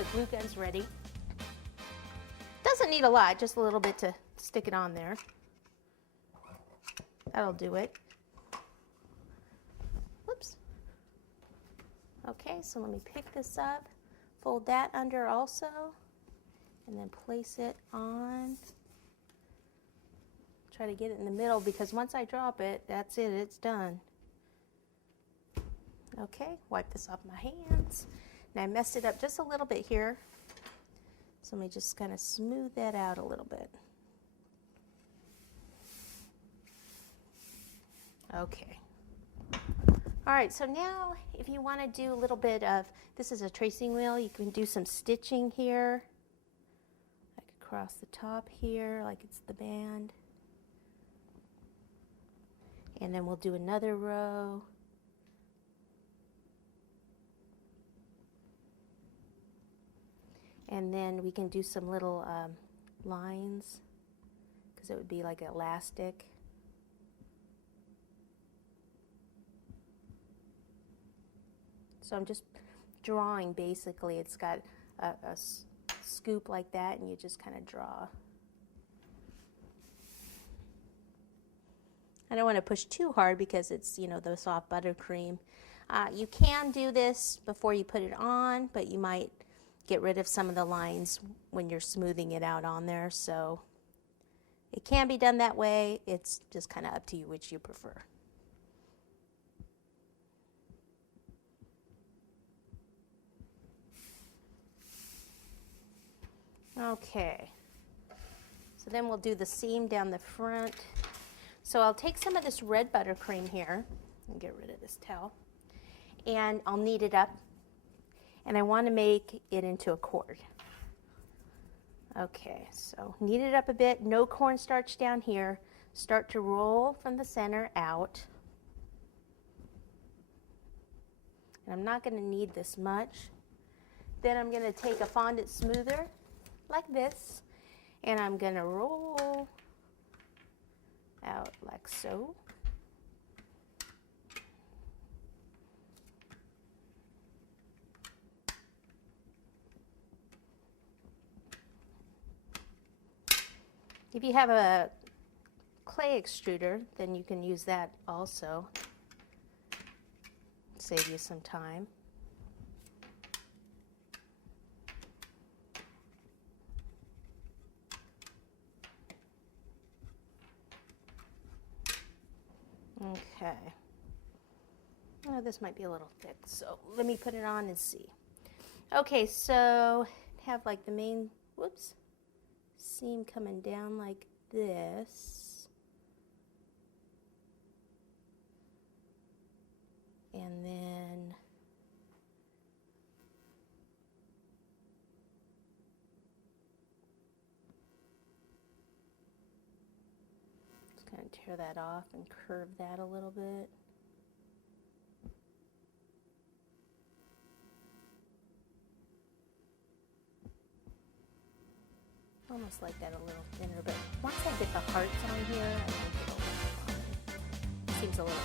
the glue gun's ready. Doesn't need a lot, just a little bit to stick it on there. That'll do it. Whoops. Okay, so let me pick this up, fold that under also, and then place it on. Try to get it in the middle because once I drop it, that's it, it's done. Okay, wipe this off my hands. Now I messed it up just a little bit here. So let me just kind of smooth that out a little bit. Okay. All right, so now if you want to do a little bit of, this is a tracing wheel, you can do some stitching here. Like across the top here, like it's the band. And then we'll do another row. And then we can do some little lines, because it would be like elastic. So I'm just drawing basically. It's got a scoop like that, and you just kind of draw. I don't want to push too hard because it's, you know, the soft buttercream. You can do this before you put it on, but you might get rid of some of the lines when you're smoothing it out on there. So it can be done that way. It's just kind of up to you which you prefer. Okay, so then we'll do the seam down the front. So I'll take some of this red buttercream here and get rid of this towel, and I'll knead it up, and I want to make it into a cord. Okay, so knead it up a bit, no cornstarch down here. Start to roll from the center out. And I'm not going to knead this much. Then I'm going to take a fondant smoother like this, and I'm going to roll out like so. If you have a clay extruder, then you can use that also. Save you some time. Okay. Oh, this might be a little thick, so let me put it on and see. Okay, so have like the main, whoops, seam coming down like this. And then just kind of tear that off and curve that a little bit. Almost like that a little thinner, but once I get the hearts on here, I think it'll look fine. It seems a little